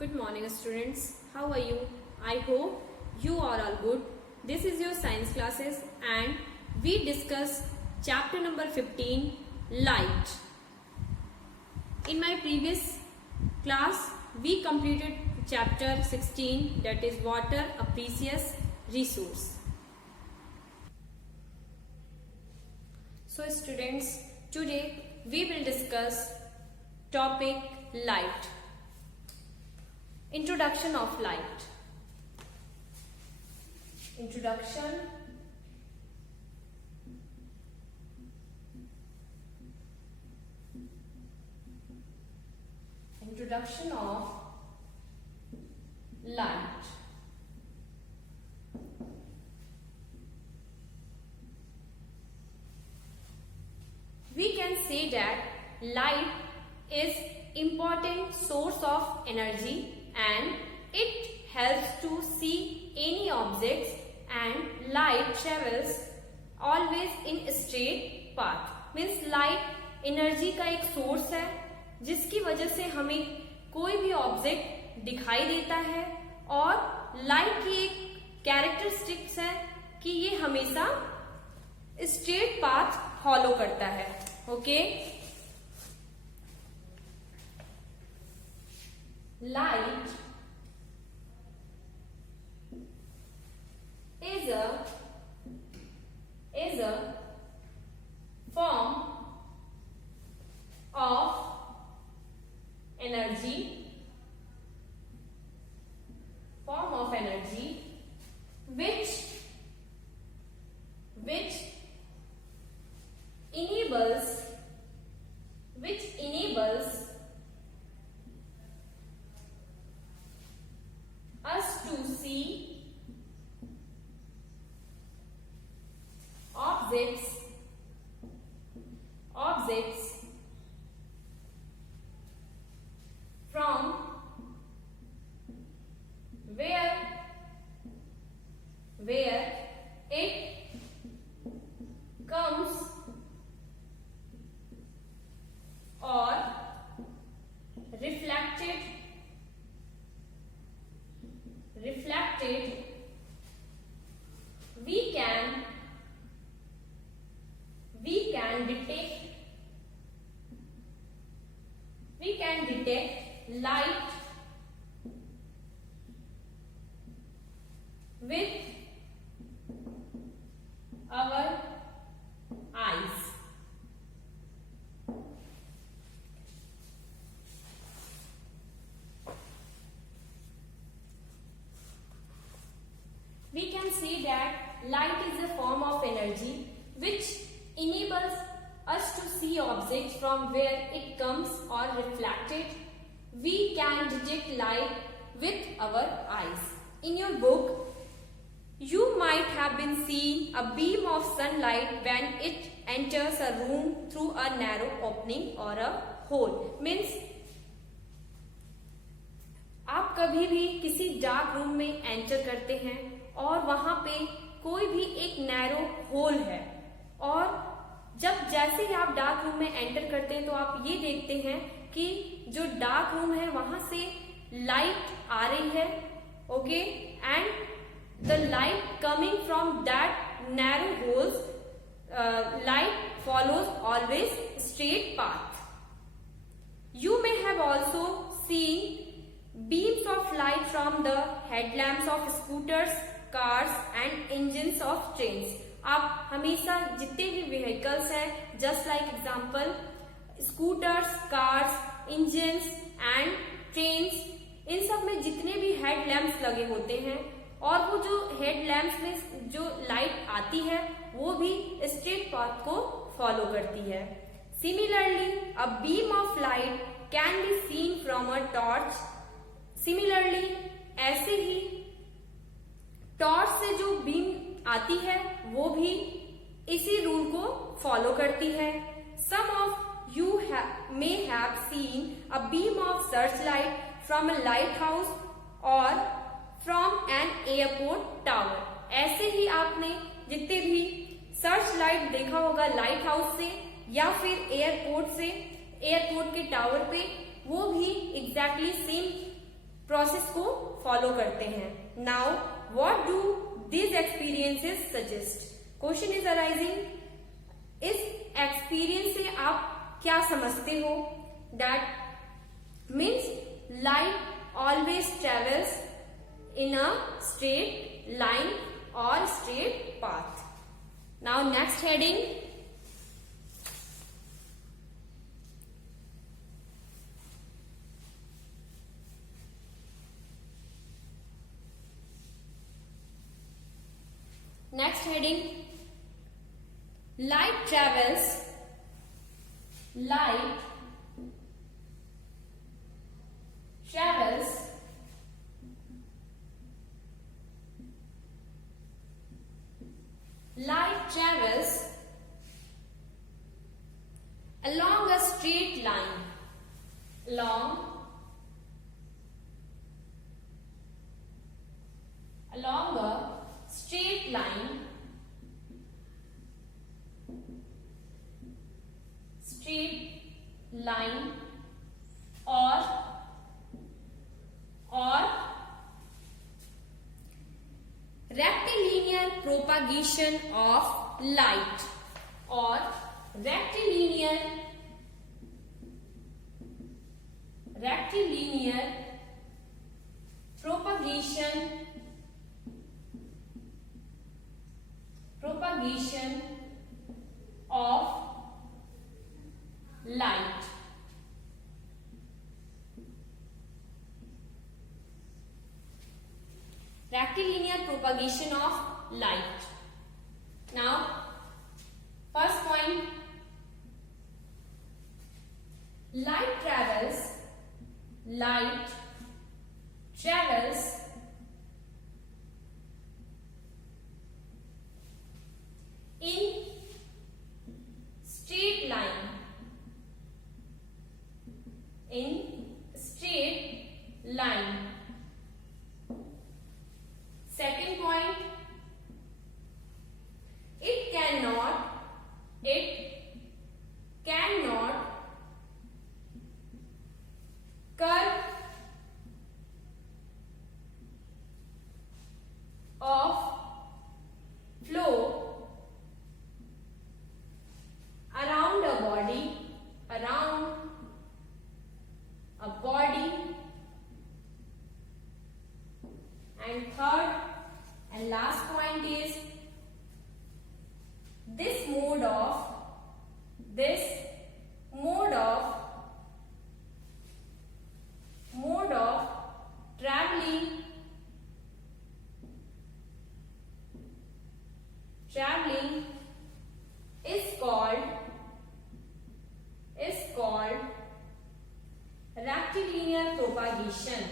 Good morning, students. How are you? I hope you are all good. This is your science classes and we discuss chapter number 15, light. In my previous class, we completed chapter 16, that is water, a precious resource. So students, today we will discuss topic light. Introduction of light. Introduction of light. We can say that light is important source of energy and it helps to see any objects, and light travels always in straight path. Means light energy का एक source है जिसकी वजह से हमें कोई भी object दिखाई देता है, और लाइट की एक कैरेक्टरिस्टिक्स है कि ये हमेशा स्ट्रेट पाथ फॉलो करता है. Okay, light is a form of energy which enables us to see objects from where it comes or reflected we can detect light with our eyes. We can say that light is a form of energy which enables us to see objects from where it comes or reflected. We can detect light with our eyes. In your book, you might have been seeing a beam of sunlight when it enters a room through a narrow opening or a hole. Means आप कभी भी किसी dark room में enter करते हैं और वहां पे कोई भी एक नैरो होल है, और जब जैसे ही आप डार्क रूम में एंटर करते हैं तो आप ये देखते हैं कि जो डार्क रूम है वहां से लाइट आ रही है. Okay, and the light coming from that narrow holes, light follows always straight path. You may have also seen beams of light from the headlamps of scooters, cars and engines of trains. आप हमेशा जितने भी vehicles हैं, just like example scooters, cars, engines and trains, इन सब में जितने भी हेड लैम्प्स लगे होते हैं, और वो जो हेड लैम्प्स में जो लाइट आती है वो भी स्ट्रेट पाथ को फॉलो करती है. Similarly a beam of light can be seen from a torch. Similarly ऐसे ही टॉर्च से जो बीम आती है वो भी इसी रूल को फॉलो करती है. Some of you may have seen a beam of searchlight from a lighthouse और फ्रॉम एन एयरपोर्ट टावर. ऐसे ही आपने जितने भी सर्च लाइट देखा होगा लाइट हाउस से या फिर एयरपोर्ट से, एयरपोर्ट के टावर पे, वो भी एग्जैक्टली सेम प्रोसेस को फॉलो करते हैं। Now what do these experiences suggest? Question is arising, इस एक्सपीरियंस से आप क्या समझते हो? That means light always travels in a straight line और straight path. Now next heading, next heading, light travels light travels along a straight line, along a straight line, or rectilinear propagation of light, or rectilinear propagation of light. Rectilinear propagation of light. Now, first point, light travels in straight line, Second point, it cannot curve of flow around a body, and third and last point is this mode of traveling is called rectilinear propagation.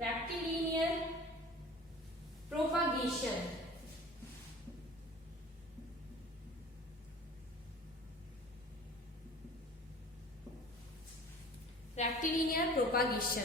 Rectilinear propagation. Rectilinear propagation.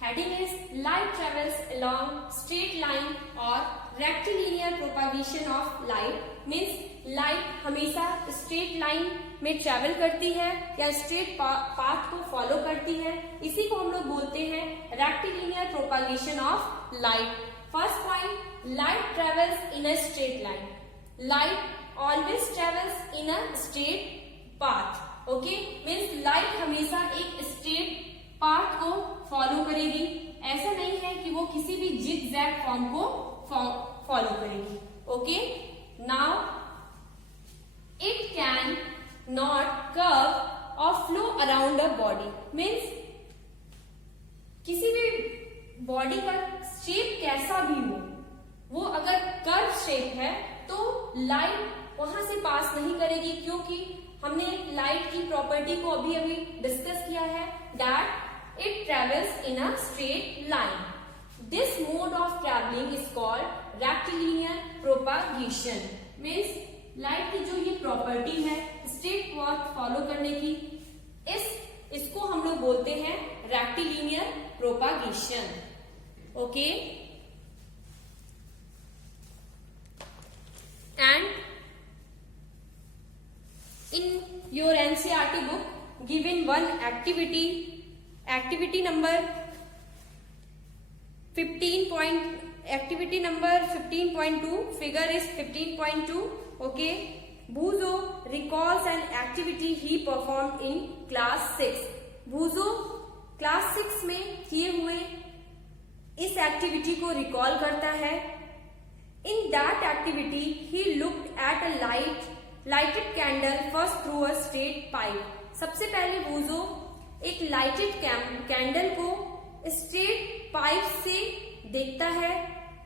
Heading is light travels along straight line or rectilinear propagation of light means light हमेशा straight line में travel करती है या straight path को follow करती है, इसी को हम लोग बोलते हैं rectilinear propagation of light. First point, light travels in a straight line, light always travels in a straight path. Okay, means light हमेशा एक स्ट्रेट पाथ को फॉलो करेगी, ऐसा नहीं है कि वो किसी भी जिग जैग फॉर्म को फॉलो करेगी। Okay, now it can not curve or flow around a body means किसी भी बॉडी का शेप कैसा भी हो, वो अगर कर्व शेप है तो लाइट वहां से पास नहीं करेगी, क्योंकि हमने लाइट की प्रॉपर्टी को अभी डिस्कस किया है that it travels in a straight line. This mode of travelling is called rectilinear propagation means light की जो ये प्रॉपर्टी है स्ट्रेट पाथ फॉलो करने की, इसको हम लोग बोलते हैं rectilinear propagation. Okay, and in your NCERT book given one activity number 15.2, figure is 15.2. Okay, Bhujo recalls an activity he performed in class 6. Bhujo class 6 में किए हुए इस एक्टिविटी को रिकॉल करता है. In that activity he looked at a lighted candle first through a straight pipe. सबसे पहले बूजो एक लाइटेड कैंडल को स्ट्रेट पाइप से देखता है.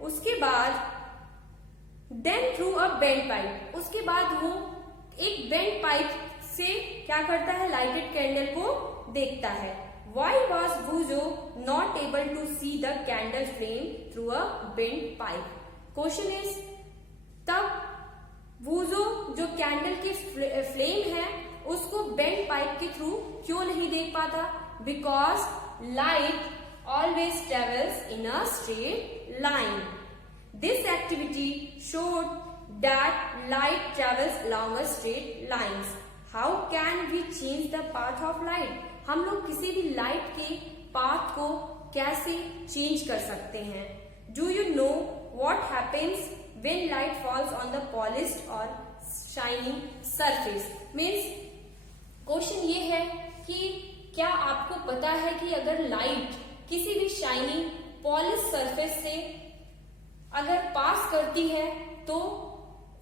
उसके बाद then through a bend pipe, उसके बाद वो एक बेंड पाइप से क्या करता है, लाइटेड कैंडल को देखता है. Why was Bujo not able to see the candle flame through a bent pipe? Question is, तब Bujo जो कैंडल की फ्लेम है उसको बेंड पाइप के थ्रू क्यों नहीं देख पाता? Because light always travels in a straight line. This activity showed that light travels along a straight lines. How can we change the path of light? हम लोग किसी भी लाइट के पाथ को कैसे चेंज कर सकते हैं? Do you know what happens when light falls on the polished और शाइनिंग सरफेस? मीन्स क्वेश्चन ये है कि क्या आपको पता है कि अगर लाइट किसी भी शाइनिंग पॉलिश सरफेस से अगर पास करती है तो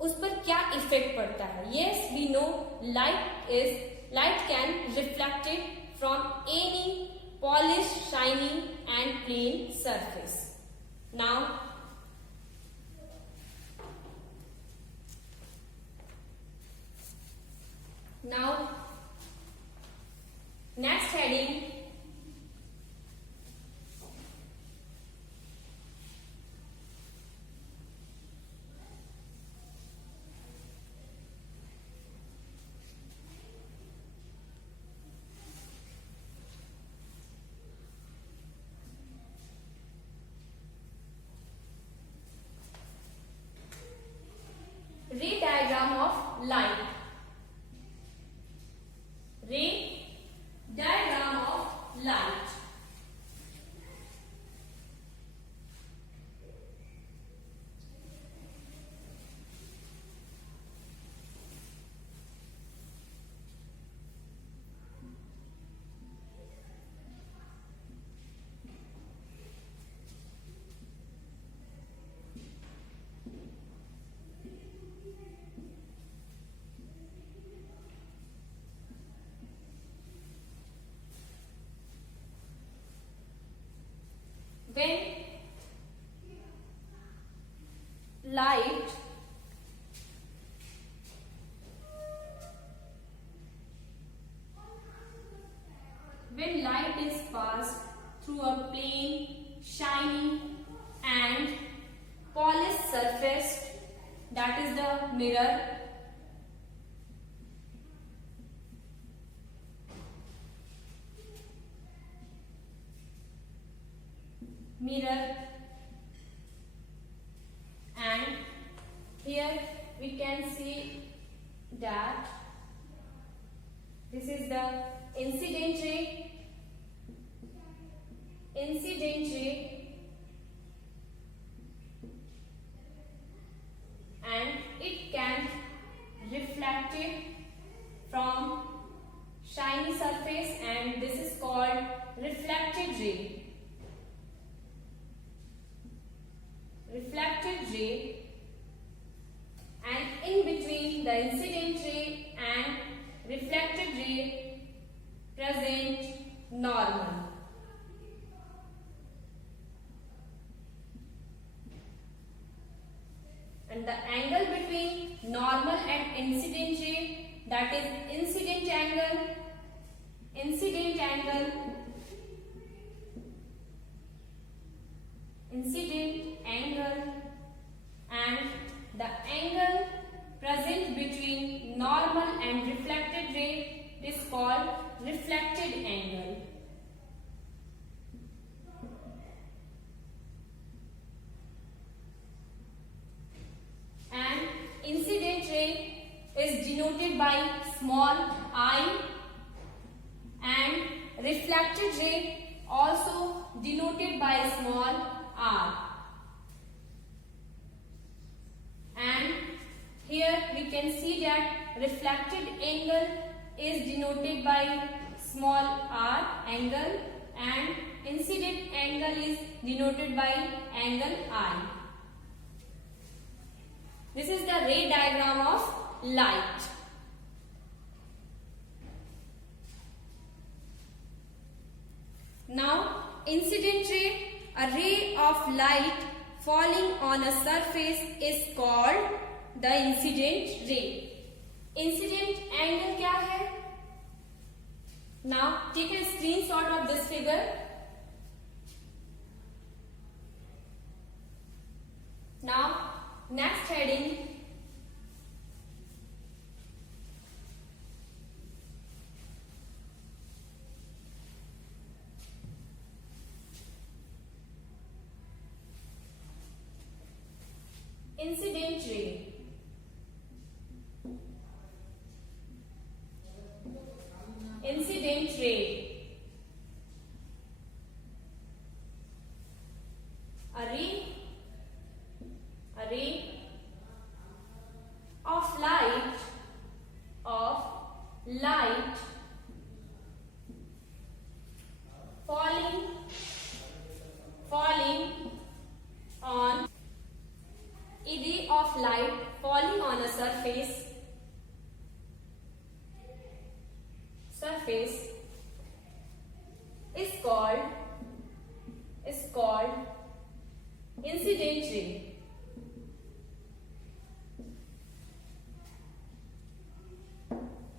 उस पर क्या इफेक्ट पड़ता है? Yes, we know light can reflected from any polished, shiny and plain surface. Now next heading, ray diagram of light. Ray diagram of light. When light is passed through a plain, shiny and polished surface, that is the mirror, and here we can see that this is the incident ray, and it can reflect it from shiny surface, and this is called reflected ray. And in between the incident ray and reflected ray present normal. And the angle between normal and incident ray, that is incident angle, and the angle present between normal and reflected ray is called reflected angle. And incident ray is denoted by small I, and reflected ray also denoted by small r. And here we can see that reflected angle is denoted by small r angle, and incident angle is denoted by angle I. This is the ray diagram of light. Now, incident ray, a ray of light falling on a surface, is called the incident ray. Incident angle क्या है? Now, take a screenshot of this figure. Now, next heading. Incident ray. Incident ray. A ray of light falling on a ray of light falling on a surface is called incident ray.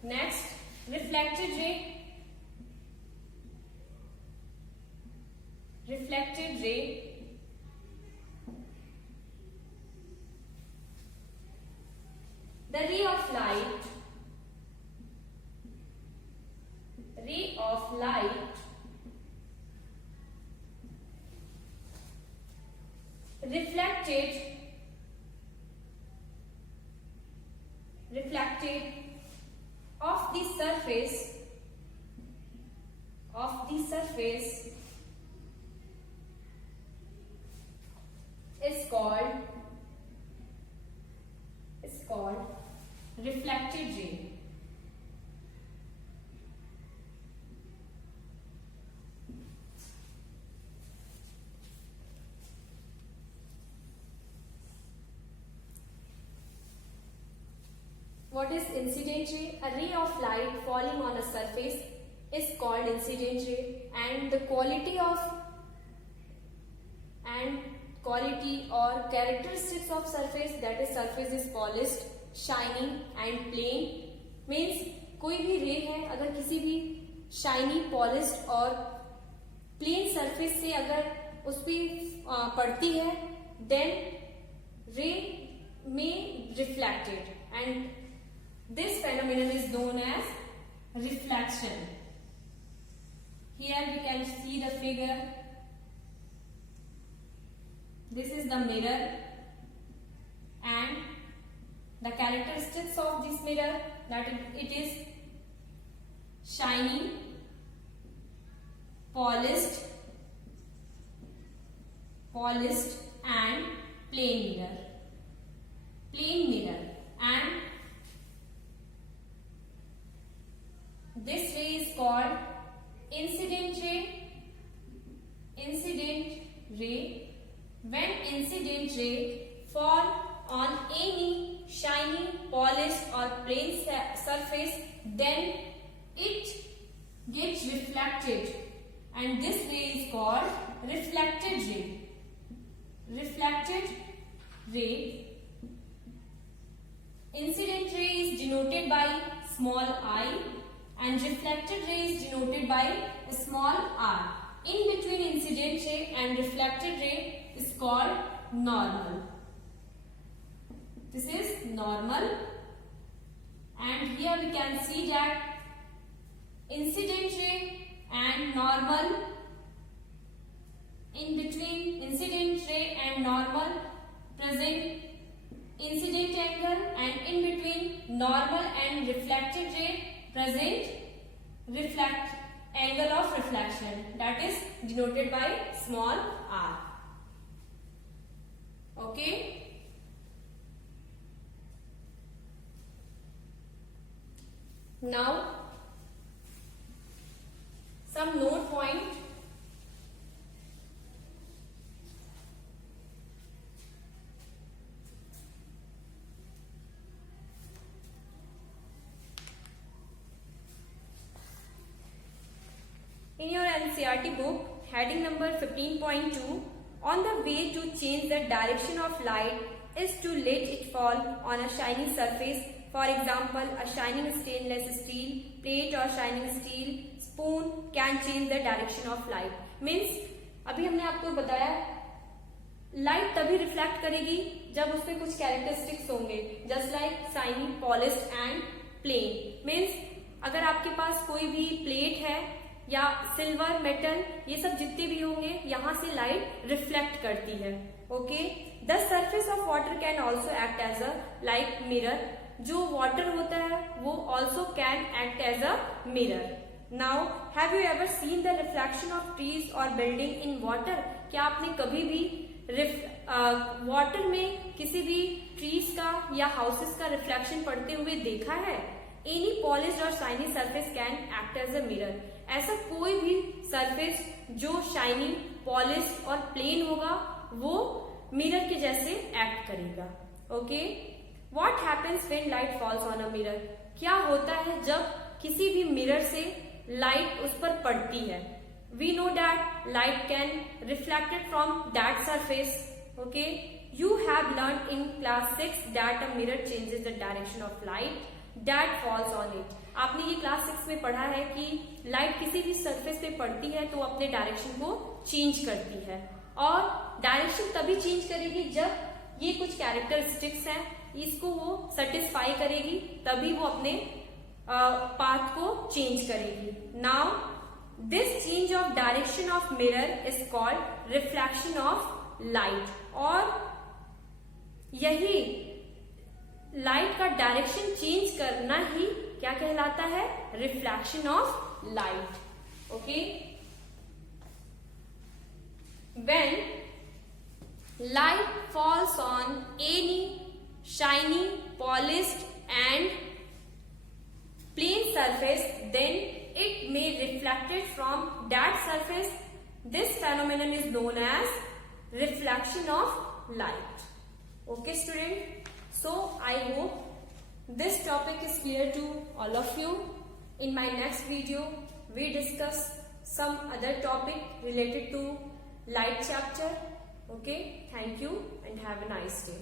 Next, reflected ray. Reflected ray. The ray of light reflected off the surface is called reflected ray. What is incident ray? A ray of light falling on a surface is called incident ray, and the quality or characteristics of surface, that is surface is polished, shining and plain. Means कोई भी रे है, अगर किसी भी shiny, polished और plane surface से अगर उस पर पड़ती है, देन रे में reflected, and this phenomenon is known as reflection. Here we can see the figure. This is the mirror, and the characteristics of this mirror, that it is shiny, polished and plain mirror, and this ray is called incident ray. When incident ray fall on any shiny, polished or plain surface, then it gets reflected, and this ray is called reflected ray. Incident ray is denoted by small I, and reflected ray is denoted by small r. In between incident ray and reflected ray is called normal. This is normal, and here we can see that incident ray and normal, in between incident ray and normal present incident angle, and in between normal and reflected ray present angle of reflection, that is denoted by small r. Okay. Now some note point. In your NCERT book, heading number 15.2, on the way to change the direction of light is to let it fall on a shiny surface. For example, a shining stainless steel plate or shining steel spoon can change the direction of light. Means अभी हमने आपको बताया light तभी reflect करेगी जब उसमें कुछ characteristics होंगे, just like shiny, polished and plane. Means अगर आपके पास कोई भी प्लेट है या सिल्वर, मेटल, ये सब जितने भी होंगे यहाँ से लाइट रिफ्लेक्ट करती है. Okay. The surface of water can also act as a like mirror. जो वाटर होता है वो also can act as a mirror. Now have you ever seen the reflection of trees और बिल्डिंग इन वाटर? क्या आपने कभी भी water में किसी भी ट्रीज का या हाउसेस का रिफ्लेक्शन पड़ते हुए देखा है? एनी पॉलिश्ड और shiny surface can act as a mirror. ऐसा कोई भी सरफेस जो शाइनी, पॉलिश्ड और प्लेन होगा वो मिरर के जैसे एक्ट करेगा. Okay. What happens when light falls on a mirror? क्या होता है जब किसी भी मिरर से लाइट उस पर पड़ती है? We know that light can reflected from that surface. Okay. You have learn in class 6 that a mirror changes the direction of light that falls on it. आपने ये क्लास 6 में पढ़ा है कि लाइट किसी भी सरफेस पे पड़ती है तो अपने डायरेक्शन को चेंज करती है, और डायरेक्शन तभी चेंज करेगी जब ये कुछ कैरेक्टरिस्टिक्स हैं इसको वो सेटिस्फाई करेगी, तभी वो अपने पाथ को चेंज करेगी. Now this change of direction of mirror is called reflection of light. और यही लाइट का डायरेक्शन चेंज करना ही क्या कहलाता है? Reflection of light. Okay. When light falls on any shiny, polished and plain surface, then it may reflected from that surface. This phenomenon is known as reflection of light. Okay student, so I hope this topic is clear to all of you. In my next video we discuss some other topic related to light chapter. Okay, thank you and have a nice day.